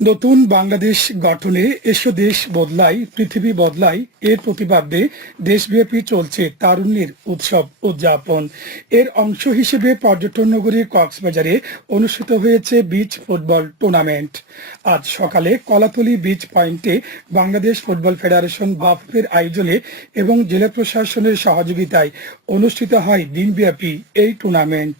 নতুন বাংলাদেশ গঠনে এসো দেশ বদলাই, পৃথিবী বদলাই, এর প্রতিবাদে দেশব্যাপী চলছে তারুণ্যের উৎসব উদযাপন। এর অংশ হিসেবে পর্যটন নগরী কক্সবাজারে অনুষ্ঠিত হয়েছে বিচ ফুটবল টুর্নামেন্ট আজ সকালে কলাতলি বিচ পয়েন্টে বাংলাদেশ ফুটবল ফেডারেশন বাফের আয়োজনে এবং জেলা প্রশাসনের সহযোগিতায় অনুষ্ঠিত হয় দিনব্যাপী এই টুর্নামেন্ট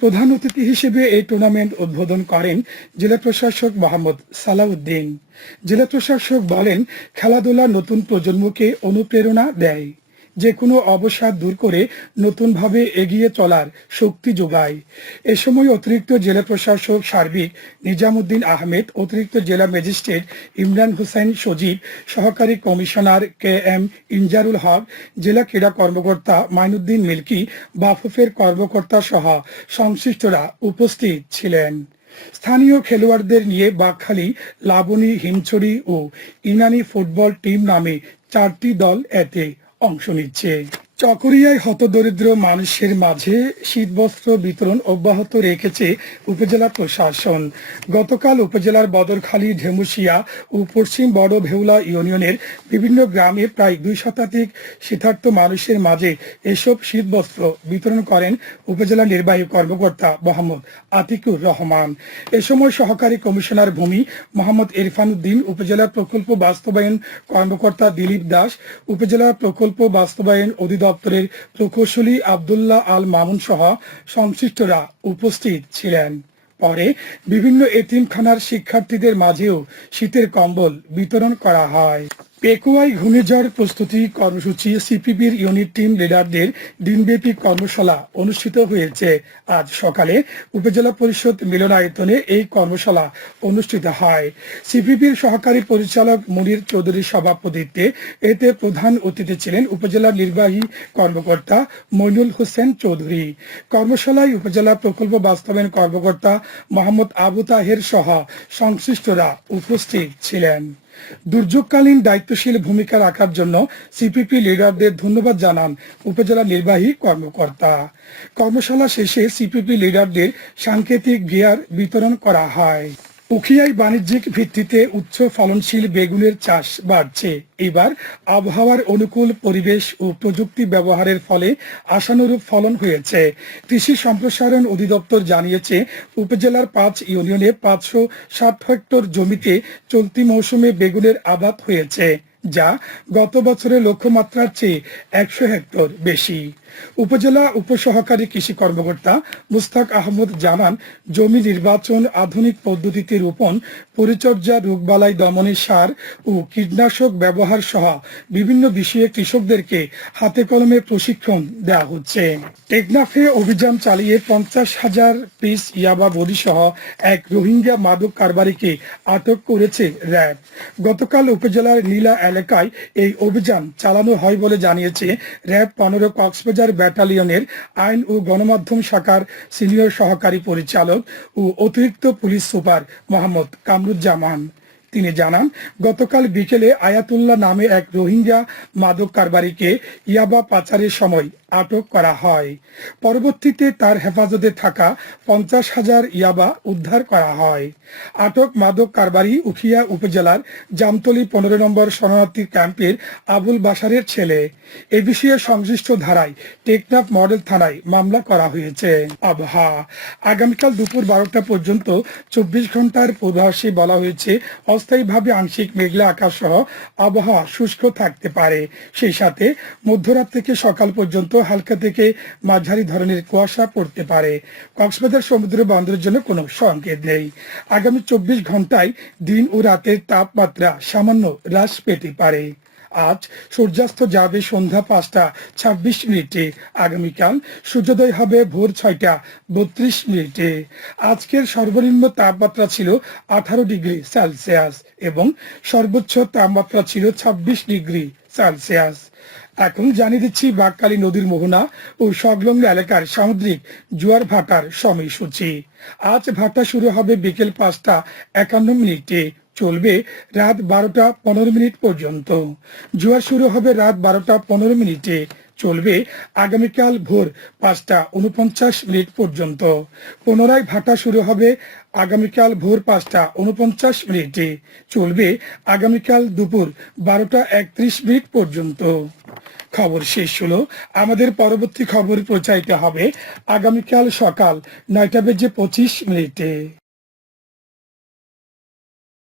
প্রধান অতিথি হিসেবে এই টুর্নামেন্ট উদ্বোধন করেন জেলা প্রশাসক মোহাম্মদ সালাউদ্দিন। জেলা প্রশাসক বলেন, খেলাধুলা নতুন প্রজন্মকে অনুপ্রেরণা দেয়। যে কোনো অবসাদ দূর করে নতুনভাবে এগিয়ে চলার শক্তি যোগায়। এ সময় অতিরিক্ত জেলা প্রশাসক সার্বিক নিজামুদ্দিন আহমেদ, অতিরিক্ত জেলা ম্যাজিস্ট্রেট ইমরান হোসেন সজীব, সহকারী কমিশনার কে এম ইনজারুল হক, জেলা ক্রীড়া কর্মকর্তা মাইনুদ্দিন মিল্কি, বাফুফের কর্মকর্তা সহ সংশ্লিষ্টরা উপস্থিত ছিলেন। স্থানীয় খেলোয়াড়দের নিয়ে বাঘখালী, লাবণী, হিমছড়ি ও ইনানি ফুটবল টিম নামে চারটি দল এতে অংশ নিচ্ছে। চকরিয়ায় হতদরিদ্র মানুষের মাঝে শীতবস্ত্র বিতরণ অব্যাহত রেখেছে উপজেলা প্রশাসন। গতকাল উপজেলার বদরখালী, ঢেমুশিয়া ও পশ্চিম বড় ভেউলা ইউনিয়নের বিভিন্ন গ্রামে প্রায় দুই শতাধিক শীতার্থ মানুষের মাঝে এসব শীতবস্ত্র বিতরণ করেন উপজেলা নির্বাহী কর্মকর্তা মোহাম্মদ আতিকুর রহমান। এ সময় সহকারী কমিশনার ভূমি মোহাম্মদ ইরফান উদ্দিন উপজেলা প্রকল্প বাস্তবায়ন কর্মকর্তা দিলীপ দাস, উপজেলা প্রকল্প বাস্তবায়ন অধিদপ্তরের প্রকৌশলী আবদুল্লাহ আল মামুন সহ সংশ্লিষ্টরা উপস্থিত ছিলেন। পরে বিভিন্ন এতিমখানার শিক্ষার্থীদের মাঝেও শীতের কম্বল বিতরণ করা হয়। পেকুয়াই ঘূর্ণিঝড় প্রস্তুতি কর্মসূচি সিপিবির ইউনিট টিম লিডারদের দিনব্যাপী কর্মশালা অনুষ্ঠিত হয়েছে। আজ সকালে উপজেলা পরিষদ মিলনায়তনে এই কর্মশালা অনুষ্ঠিত হয়। সিপিবির সহকারী পরিচালক মুনির চৌধুরীর সভাপতিত্বে এতে প্রধান অতিথি ছিলেন উপজেলা নির্বাহী কর্মকর্তা মইনুল হোসেন চৌধুরী। কর্মশালায় উপজেলা প্রকল্প বাস্তবায়ন কর্মকর্তা মোহাম্মদ আবু তাহের সহ সংশ্লিষ্টরা উপস্থিত ছিলেন। দুর্যোগকালীন দায়িত্বশীল ভূমিকা রাখার জন্য সিপিপি লিডারদের ধন্যবাদ জানান উপজেলা নির্বাহী কর্মকর্তা। কর্মশালা শেষে সিপিপি লিডারদের সাংকেতিক গিয়ার বিতরণ করা হয়। উখিয়ায় বাণিজ্যিক ভিত্তিতে উচ্চ ফলনশীল বেগুনের চাষ বাড়ছে। এবার আবহাওয়ার অনুকূল পরিবেশ ও প্রযুক্তি ব্যবহারের ফলে আশানুরূপ ফলন হয়েছে। কৃষি সম্প্রসারণ অধিদপ্তর জানিয়েছে, উপজেলার পাঁচ ইউনিয়নে পাঁচশো ষাট হেক্টর জমিতে চলতি মৌসুমে বেগুনের আবাদ হয়েছে। যা গত বছরের লক্ষ্যমাত্রার চেয়ে একশো হেক্টর বেশি। উপজেলা উপসহকারী কৃষি কর্মকর্তা মুস্তাক আহমদ জানান, জমি নির্বাচন আধুনিক পদ্ধতিতে রোপণ, পরিচর্যা, রোগবালাই দমনের সার ও কীটনাশক ব্যবহার সহ বিভিন্ন বিষয়ে কৃষকদেরকে হাতে কলমে প্রশিক্ষণ দেওয়া হচ্ছে। টেকনাফে অভিযান চালিয়ে পঞ্চাশ হাজার পিস ইয়াবা বডি সহ এক রোহিঙ্গা মাদক কারবারিকে আটক করেছে র্যাব। গতকাল উপজেলার নীলা এলাকায় এই অভিযান চালানো হয় বলে জানিয়েছে র্যাব পনেরো কক্সবাজার ব্যাটালিয়নের আইন ও গণমাধ্যম শাখার সিনিয়র সহকারী পরিচালক ও অতিরিক্ত পুলিশ সুপার মোহাম্মদ কামরুজ্জামান। তিনি জানান, গতকাল বিকেলে আয়াতুল্লাহ নামে এক রোহিঙ্গা মাদক কারবারিকে ইয়াবা পাচারের সময় আটক করা হয়। পরবর্তীতে তার হেফাজতে থাকা পঞ্চাশ হাজার ইয়াবা উদ্ধার করা হয়। আটক মাদক কারবারি উখিয়া উপজেলার জামতলি পনেরো নম্বর শরণার্থী ক্যাম্পের আবুল বাসারের ছেলে। এ বিষয়ে সংশ্লিষ্ট ধারায় টেকনাফ মডেল থানায় মামলা করা হয়েছে। আবহা, আগামীকাল দুপুর বারোটা পর্যন্ত চব্বিশ ঘণ্টার পূর্বাভাসে বলা হয়েছে অস্থায়ীভাবে আংশিক মেঘলা আকাশ সহ আবহাওয়া শুষ্ক থাকতে পারে। সেই সাথে মধ্যরাত থেকে সকাল পর্যন্ত হালকা থেকে মাঝারি ধরনের কুয়াশা পড়তে পারে। কক্সবাজার, সমুদ্র বন্দরের জন্য কোনো সংকেত নেই। আগামী চব্বিশ ঘন্টায় দিন ও রাতের তাপমাত্রা সামান্য হ্রাস পেতে পারে। আজ সূর্যাস্ত যাবে সন্ধ্যা পাঁচটা ছাব্বিশ মিনিটে। আগামীকাল সূর্যোদয় হবে ভোর ছয়টা বত্রিশ মিনিটে। আজকের সর্বনিম্ন তাপমাত্রা ছিল আঠারো ডিগ্রি সেলসিয়াস এবং সর্বোচ্চ তাপমাত্রা ছিল ছাব্বিশ ডিগ্রি সেলসিয়াস। এখন জানিয়ে দিচ্ছি বাগকালী নদীর মোহনা ও সংলগ্ন এলাকার সামুদ্রিক জোয়ার ভাটার সময়সূচি আজ ভাটা শুরু হবে বিকেল পাঁচটা একান্ন মিনিটে। চলবে রাত বারোটা পনেরো মিনিট পর্যন্ত। জোয়ার শুরু হবে রাত বারোটা পনেরো মিনিটে। চলবে আগামীকাল ভোর পাঁচটা উনপঞ্চাশ মিনিট পর্যন্ত। পুনরায় ভাটা শুরু হবে আগামীকাল ভোর পাঁচটা উনপঞ্চাশ মিনিটে। চলবে আগামীকাল দুপুর বারোটা একত্রিশ মিনিট পর্যন্ত। খবর শেষ হলো। আমাদের পরবর্তী খবর প্রচারিত হবে আগামীকাল সকাল নয়টা বেজে পঁচিশ মিনিটে।